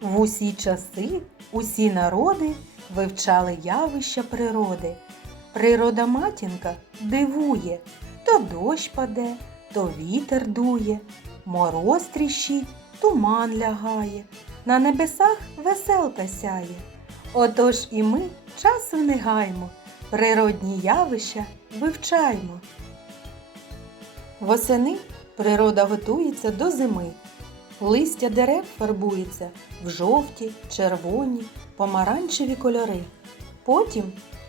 В усі часи усі народи вивчали явища природи. Природа матінка дивує, то дощ паде, то вітер дує, мороз тріщить, туман лягає, на небесах веселка сяє. Отож і ми часу не гаймо, природні явища вивчаймо. Восени природа готується до зими. Листя дерев фарбується в жовті, червоні, помаранчеві кольори. Потім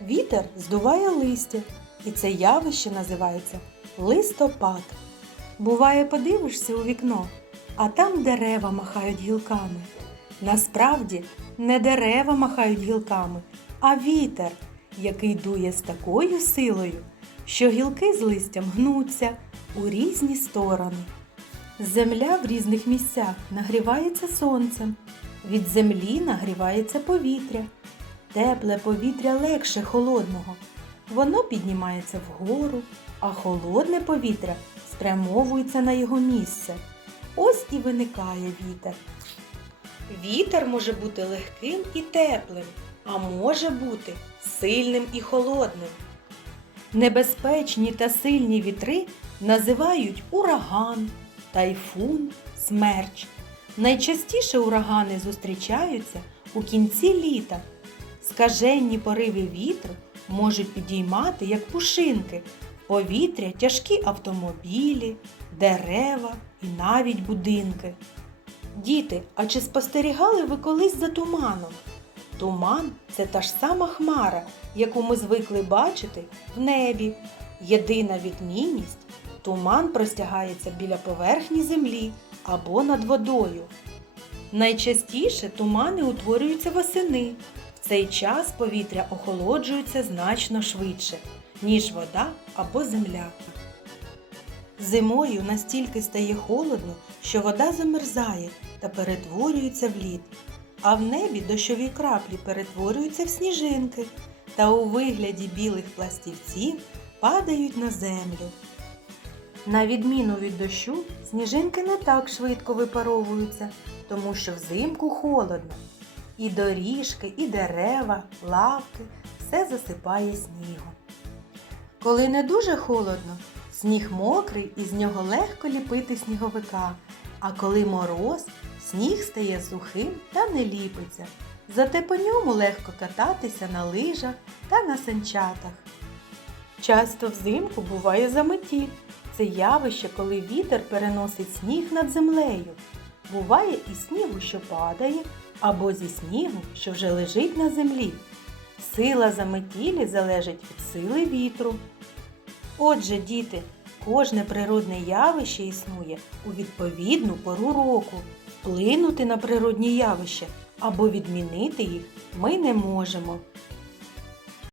вітер здуває листя, і це явище називається листопад. Буває, подивишся у вікно, а там дерева махають гілками. Насправді не дерева махають гілками, а вітер, який дує з такою силою, що гілки з листям гнуться у різні сторони. Земля в різних місцях нагрівається сонцем, від землі нагрівається повітря. Тепле повітря легше холодного. Воно піднімається вгору, а холодне повітря спрямовується на його місце. Ось і виникає вітер. Вітер може бути легким і теплим, а може бути сильним і холодним. Небезпечні та сильні вітри називають ураган, тайфун, смерч. Найчастіше урагани зустрічаються у кінці літа. Скаженні пориви вітру можуть підіймати, як пушинки, повітря тяжкі автомобілі, дерева і навіть будинки. Діти, а чи спостерігали ви колись за туманом? Туман це та ж сама хмара, яку ми звикли бачити в небі. Єдина відмінність туман простягається біля поверхні землі або над водою. Найчастіше тумани утворюються восени. В цей час повітря охолоджується значно швидше, ніж вода або земля. Зимою настільки стає холодно, що вода замерзає та перетворюється в лід, а в небі дощові краплі перетворюються в сніжинки та у вигляді білих пластівців падають на землю. На відміну від дощу, сніжинки не так швидко випаровуються, тому що взимку холодно. І доріжки, і дерева, лавки все засипає снігом. Коли не дуже холодно, сніг мокрий і з нього легко ліпити сніговика, а коли мороз, сніг стає сухим та не ліпиться. Зате по ньому легко кататися на лижах та на санчатах. Часто взимку буває заметіль. Це явище, коли вітер переносить сніг над землею. Буває і снігу, що падає, або зі снігу, що вже лежить на землі. Сила заметілі залежить від сили вітру. Отже, діти, кожне природне явище існує у відповідну пору року. Вплинути на природні явища або відмінити їх ми не можемо.